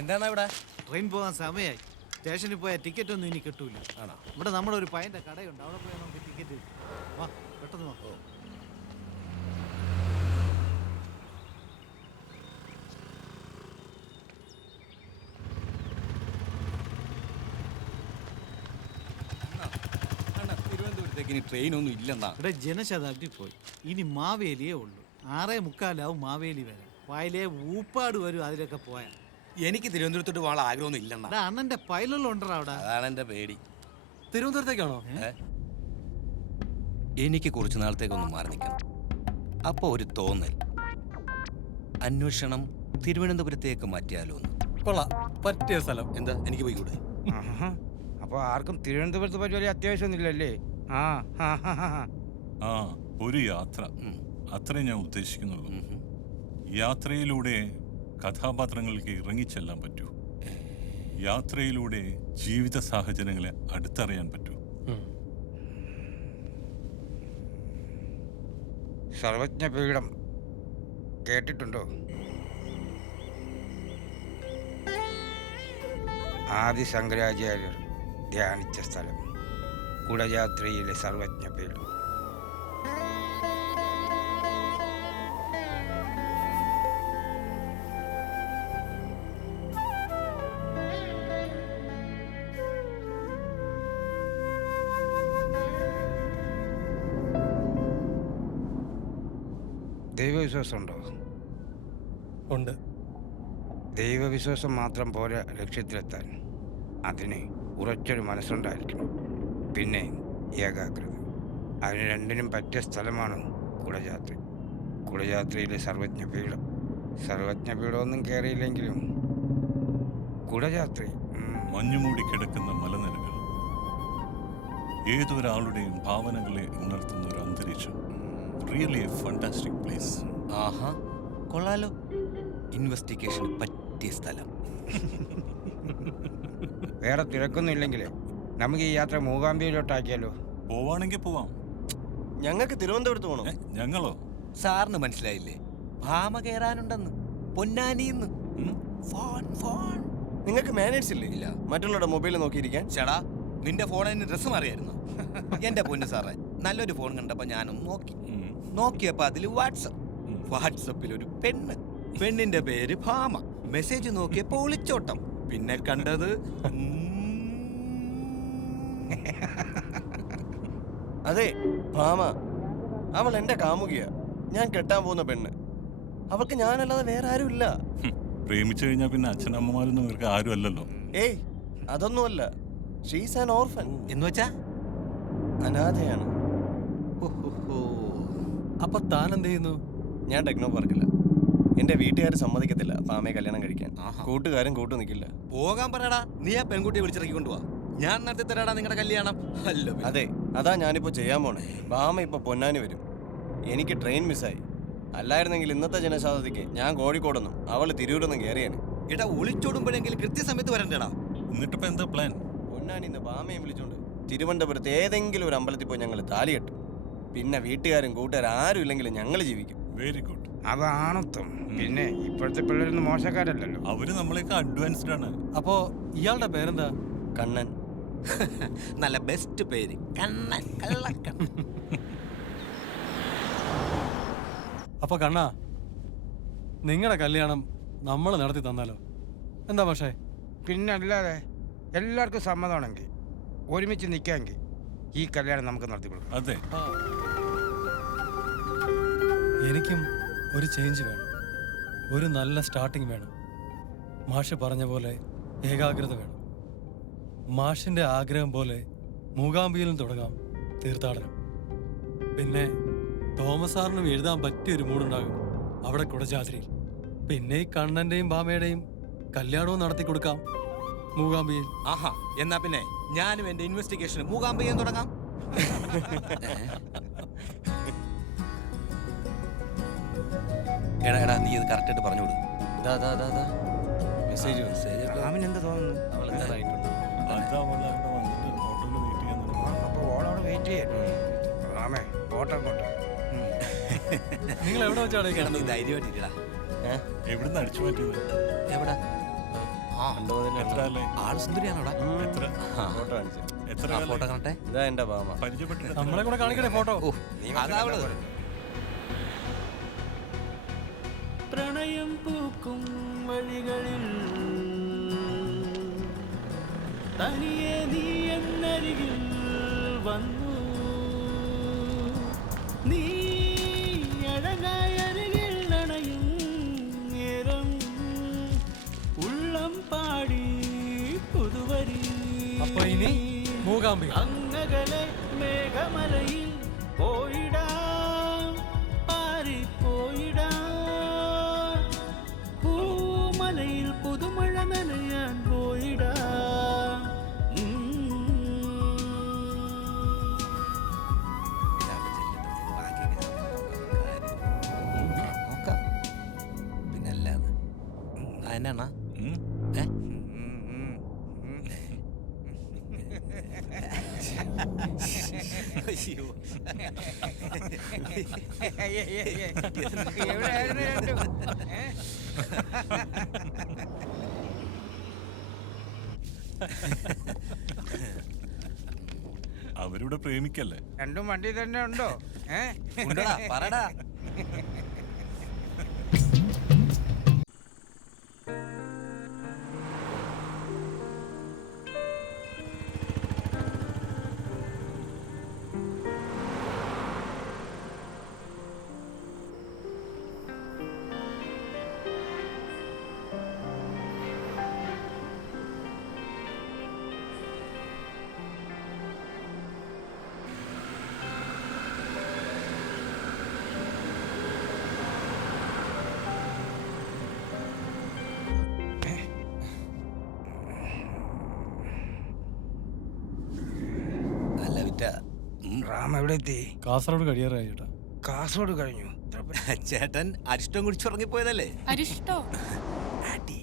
എന്താണ് ഇവിടെ? ട്രെയിൻ പോകാൻ സമയമായി. സ്റ്റേഷനിൽ പോയാൽ ടിക്കറ്റ് ഒന്നും ഇനി കിട്ടൂല. ആണോ? ഇവിടെ നമ്മുടെ ഒരു പയ്യന്റെ കടയുണ്ട്, അവിടെ പോയാൽ നമുക്ക് ടിക്കറ്റ് കിട്ടും. വാ പെട്ടെന്ന് വാ. തിരുവനന്തപുരത്തേക്ക് ഇനി ട്രെയിനൊന്നും ഇല്ലെന്നാ. ഇവിടെ ജനശതാബ്ദി പോയി, ഇനി മാവേലിയേ ഉള്ളൂ. 6:45 മാവേലി വരെ. വായിലേ ഊപ്പാട് വരും അതിലൊക്കെ പോയാൽ. എനിക്ക് തിരുവനന്തപുരത്തോട്ട് പോകാൻ ആഗ്രഹമൊന്നും ഇല്ലെന്നാ. ഇവിടെ അണ്ണന്റെ പൈലുള്ള അവിടെ. അതാണ് എന്റെ പേടി. തിരുവനന്തപുരത്തേക്കാണോ? എനിക്ക് കുറച്ചു നാളത്തേക്കൊന്ന് മാറി നിൽക്കണം. അപ്പൊ ഒരു തോന്നൽ, അന്വേഷണം തിരുവനന്തപുരത്തേക്ക് മാറ്റിയാലോ എന്ന്. കൊള്ളാം, പറ്റിയ സ്ഥലം. എന്താ, എനിക്ക് പോയിക്കൂടെ? അപ്പൊ ആർക്കും തിരുവനന്തപുരത്ത് പറ്റി വലിയ അത്യാവശ്യമൊന്നുമില്ലല്ലേ? ആ, ഒരു യാത്ര, അത്രേ ഞാൻ ഉദ്ദേശിക്കുന്നുള്ളൂ. യാത്രയിലൂടെ കഥാപാത്രങ്ങൾക്ക് ഇറങ്ങിച്ചെല്ലാൻ പറ്റൂ. യാത്രയിലൂടെ ജീവിത സാഹചര്യങ്ങളെ അടുത്തറിയാൻ പറ്റൂ. സർവജ്ഞപീഠം കേട്ടിട്ടുണ്ടോ? ആദി ശങ്കരാചാര്യർ ധ്യാനിച്ച സ്ഥലം, കുടജാത്രയിലെ സർവജ്ഞപീഠം. ദൈവവിശ്വാസം ഉണ്ടോ? ഉണ്ട്. ദൈവവിശ്വാസം മാത്രം പോരാ ലക്ഷ്യത്തിലെത്താൻ. അതിന് ഉറച്ചൊരു മനസ്സുണ്ടായിരിക്കണം, പിന്നെ ഏകാഗ്രത. അതിന് രണ്ടിനും പറ്റിയ സ്ഥലമാണ് കുടജാത്രി. കുടജാത്രിയിലെ സർവജ്ഞപീഠം. സർവജ്ഞപീഠമൊന്നും കയറിയില്ലെങ്കിലും കുടജാത്രി. മഞ്ഞുമൂടി കിടക്കുന്ന മലനിരകൾ, ഏതൊരാളുടെയും ഭാവനകളെ ഉണർത്തുന്ന ഒരു അന്തരീക്ഷം. Really a fantastic place. ആഹാ, കൊള്ളാലോ. ഇൻവെസ്റ്റിഗേഷന് പറ്റിയ സ്ഥലം. വേറെ തിരക്കൊന്നും ഇല്ലെങ്കിൽ നമുക്ക് ഈ യാത്ര മൂകാംബികയിലോട്ടാക്കിയാലോ? പോവാണെങ്കിൽ പോവാം. ഞങ്ങൾക്ക് തിരുവനന്തപുരത്ത് പോകണം. ഞങ്ങളോ? സാറിന് മനസ്സിലായില്ലേ? ഭാമ കയറാനുണ്ടെന്ന്, പൊന്നാനിന്ന്. Phone phone. നിങ്ങൾക്ക് മാനേഴ്സ് ഇല്ലേ? ഇല്ല. മറ്റുള്ളവരുടെ മൊബൈൽ നോക്കിയിരിക്കാൻ. ചേടാ, നിന്റെ ഫോണിന് ഡ്രസ്സ് മാറിയായിരുന്നു. എന്റെ പൊന്ന് സാറേ, നല്ലൊരു ഫോൺ കണ്ടപ്പോ ഞാനും നോക്കിയപ്പോ അതില് വാട്സപ്പിൽ ഒരു പെണ്ണിന്റെ പേര് ഭാമ. മെസ്സേജ് നോക്കിയപ്പോ ഒളിച്ചോട്ടം. പിന്നെ കണ്ടത് അതെ, ഭാമ. അവൾ എന്റെ കാമുകിയാ, ഞാൻ കെട്ടാൻ പോകുന്ന പെണ്ണ്. അവൾക്ക് ഞാനല്ലാതെ വേറെ ആരും ഇല്ല. പ്രേമിച്ചു കഴിഞ്ഞാൽ പിന്നെ അച്ഛനമ്മമാരൊന്നും ഇവർക്ക് ആരും അല്ലല്ലോ. ഏയ്, അതൊന്നുമല്ല. She's an orphan. എന്ന് വെച്ചാ അനാഥയാണ്. അപ്പൊ താൻ എന്ത് ചെയ്യുന്നു? ഞാൻ ടെക്നോ പാർക്കില്ല. എന്റെ വീട്ടുകാർ സമ്മതിക്കത്തില്ല ഭാമയെ കല്യാണം കഴിക്കാൻ. കൂട്ടുകാരും കൂട്ടു നിൽക്കില്ല. പോകാൻ പറയടാ, നീ ആ പെൺകുട്ടിയെ വിളിച്ചിറക്കി കൊണ്ടുപോവാ. ഞാൻ നടത്തി തരാടാ നിങ്ങളുടെ കല്യാണം. അല്ല, അതെ, അതാ ഞാനിപ്പോ ചെയ്യാൻ പോണേ. ഭാമ ഇപ്പൊ പൊന്നാനി വരും. എനിക്ക് ട്രെയിൻ മിസ്സായി. അല്ലായിരുന്നെങ്കിൽ ഇന്നത്തെ ജനശതാബ്ദിക്ക് ഞാൻ കോഴിക്കോടൊന്നും അവള് തിരൂരൊന്നും കയറിയാണ്. എടാ, ഒളിച്ചോടുമ്പോഴെങ്കിലും കൃത്യസമയത്ത് വരണ്ടേടാ. എന്നിട്ടിപ്പോ എന്താ പ്ലാൻ? പൊന്നാനിന്ന് ഭാമയെ വിളിച്ചോണ്ട് തിരുവനന്തപുരത്ത് ഏതെങ്കിലും ഒരു അമ്പലത്തിൽ പോയി ഞങ്ങൾ താലി കെട്ടും. പിന്നെ വീട്ടുകാരും കൂട്ടുകാരും ആരും ഇല്ലെങ്കിലും ഞങ്ങൾ ജീവിക്കും. Very good. അതാണത്വം. പിന്നെ ഇപ്പോഴത്തെ പിള്ളേരൊന്നും മോശക്കാരല്ലല്ലോ. അവര് നമ്മളെയൊക്കെ അഡ്വാൻസ്ഡ് ആണ്. അപ്പോ ഇയാളുടെ പേരെന്താ? കണ്ണൻ. നല്ല ബെസ്റ്റ് പേര്, കണ്ണൻ. കള്ളക്കണ്ണൻ. അപ്പൊ കണ്ണാ, നിങ്ങളുടെ കല്യാണം നമ്മൾ നടത്തി തന്നാലോ? എന്താ പക്ഷേ? പിന്നെ അല്ലാതെ എല്ലാവർക്കും സമ്മതമാണെങ്കിൽ, ഒരുമിച്ച് നിൽക്കാമെങ്കിൽ ഈ കല്യാണം നമുക്ക് നടത്തി കൊടുക്കാം. അതെ, എനിക്കും ഒരു ചേഞ്ച് വേണം, ഒരു നല്ല സ്റ്റാർട്ടിങ് വേണം. മാഷ് പറഞ്ഞ പോലെ ഏകാഗ്രത വേണം. മാഷിന്റെ ആഗ്രഹം പോലെ മൂകാംബികയിലും തുടങ്ങാം തീർത്ഥാടനം. പിന്നെ തോമസ് സാറിനും എഴുതാൻ പറ്റിയൊരു മൂടുണ്ടാകും അവിടെ കുടജാത്രിയിൽ. പിന്നെ ഈ കണ്ണന്റെയും ഭാമയുടെയും കല്യാണവും നടത്തി കൊടുക്കാം മൂകാംബികയിൽ. ആഹാ, എന്നാ പിന്നെ ഞാനും എന്റെ ഇൻവെസ്റ്റിഗേഷൻ മൂകാംബ ചെയ്യാൻ തുടങ്ങാം. എടാ, നീ ഇത് കറക്റ്റ് ആയിട്ട് പറഞ്ഞോളൂ. മെസ്സേജ് രാമനെന്ത് തോന്നുന്നു? അതാ അവള് അവിടെ വന്നിട്ട് ഹോട്ടലിൽ വെയിറ്റ് ചെയ്യാൻ തുടങ്ങി. അപ്പോൾ ഓളവിടെ വെയിറ്റ് ചെയ്യാം. രാമേ, ഓട്ടം കൊണ്ട് നിങ്ങൾ എവിടെ വെച്ചാണ് നീ ധൈര്യമായിട്ടില്ലടാ. എവിടുന്ന് അടിച്ചു മാറ്റിയത്? എവിടാ? എത്ര അല്ലേ? ആള് സുന്ദരിയാണോടാ? എത്ര ഫോട്ടോ കാണിച്ചു. എത്ര ആ, ഫോട്ടോ കാണട്ടെ. ഇതാ എന്റെ ഭാമ. പരിചയപ്പെട്ടിട്ട് നമ്മളെ കൂടെ കാണിക്കണേ ഫോട്ടോ. ഓ, അതാ അവള്. പ്രണയം പൂക്കും വഴികളിൽ തനിയെ നീ എന്നരികിൽ വന്നു, നീ അഴകായ അരികിൽ നണയും നേരം ഉള്ളം പാടി പുതുവരി. അപ്പൊ ഇനി മൂകാംബിക. അങ്ങകലെ മേഘമലയിൽ പോയിടാം, പാറിപ്പോയിടാം, പൂമലയിൽ പുതുമഴ നനയാൻ പോയിടാം. നോക്കാം. പിന്നല്ലാതെ അതിനാണാ ഉം. അയ്യോ. എവിടെയായിരുന്നു രണ്ടും? അവരുടെ പ്രേമിക്കല്ലേ? രണ്ടും വണ്ടി തന്നെ ഉണ്ടോ? ഉണ്ടെടാ, പറടാ. അല്ല വിറ്റ. റാം എവിടെ എത്തി? കാസർഗോഡ് കഴിയാറായി ചേട്ടാ. കാസർഗോഡ് കഴിഞ്ഞു. ചേട്ടൻ അരിഷ്ടം കുടിച്ചുറങ്ങിപ്പോയതല്ലേ? അരിഷ്ടോ? അടി.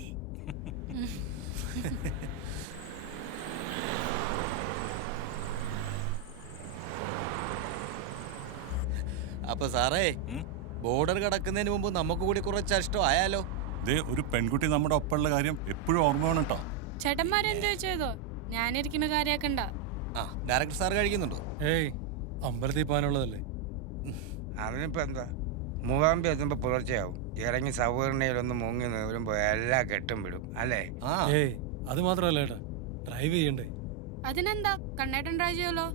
അപ്പൊ സാറേ, ബോർഡർ കടക്കുന്നതിന് മുമ്പ് നമുക്ക് കൂടി കുറച്ച് അരിഷ്ടം ആയാലോ? ദേ, ഒരു പെൺകുട്ടി നമ്മുടെ ഒപ്പമുള്ള കാര്യം എപ്പോഴും ഓർമ്മ വേണം കേട്ടോ. ചേട്ടന്മാർ എൻജോയ് ചെയ്തോ, ഞാനിരിക്കുന്ന കാര്യാക്കണ്ട. ആ, ഡയറക്ടർ സാർ കഴിക്കുന്നുണ്ടോ? ഏയ്, അമ്പലത്തിൽ പോകാനുള്ളതല്ലേ. അതിനിപ്പോ എന്താ, മൂകാംബി എത്തുമ്പോ പുലർച്ചയാവും. ഇറങ്ങി സൗകര്യയിലൊന്ന് മുങ്ങി വരുമ്പോ എല്ലാ കെട്ടും വിടും അല്ലേ? ആ, ഏയ്, അത് മാത്രമല്ല ചേട്ടാ, ഡ്രൈവ് ചെയ്യണ്ടേ. അതിനെന്താ, കണ്ണേട്ടൻ ഡ്രൈവ് ചെയ്യല്ലോ.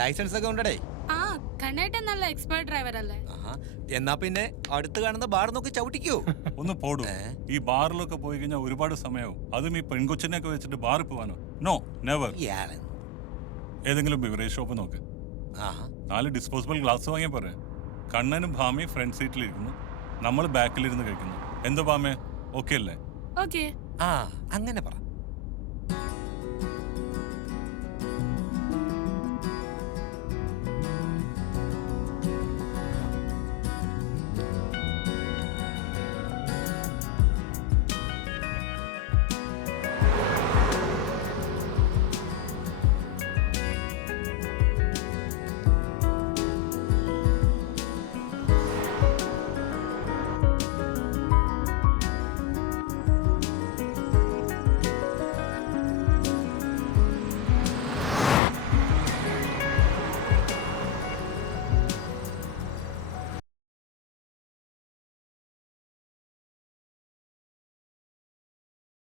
ലൈസൻസ് ഒക്കെ ഉണ്ടടേ. ആ, കണ്ണേട്ടൻ നല്ല എക്സ്പേർട്ട് ഡ്രൈവർ അല്ലേ? ആഹാ. എന്നാ പിന്നെ അടുത്ത് കാണുന്ന ബാർ നോക്കി ചവിട്ടിക്കോ. ഒന്ന് പോടും. ഈ ബാറിലൊക്കെ പോയി കഴിഞ്ഞാൽ ഒരുപാട് സമയവും. അതും ഈ പെൺകൊച്ചിനെയൊക്കെ വെച്ചിട്ട് ബാറിൽ പോവാനോ? No, never. ഇയാള്. ഏതെങ്കിലും ബിവറേജ് ഷോപ്പ് നോക്ക്. ആഹാ. 4 ഡിസ്പോസിബിൾ ഗ്ലാസ് വാങ്ങിയാൽ പോരെ. കണ്ണനും ഭാമയും ഫ്രണ്ട് സീറ്റിലിരിക്കുന്നു, നമ്മൾ ബാക്കിലിരുന്ന് കഴിക്കുന്നു. എന്തോ ഭാമേ, ഓക്കെ അല്ലേ? ഓക്കെ. ആ, അങ്ങനെ പറ.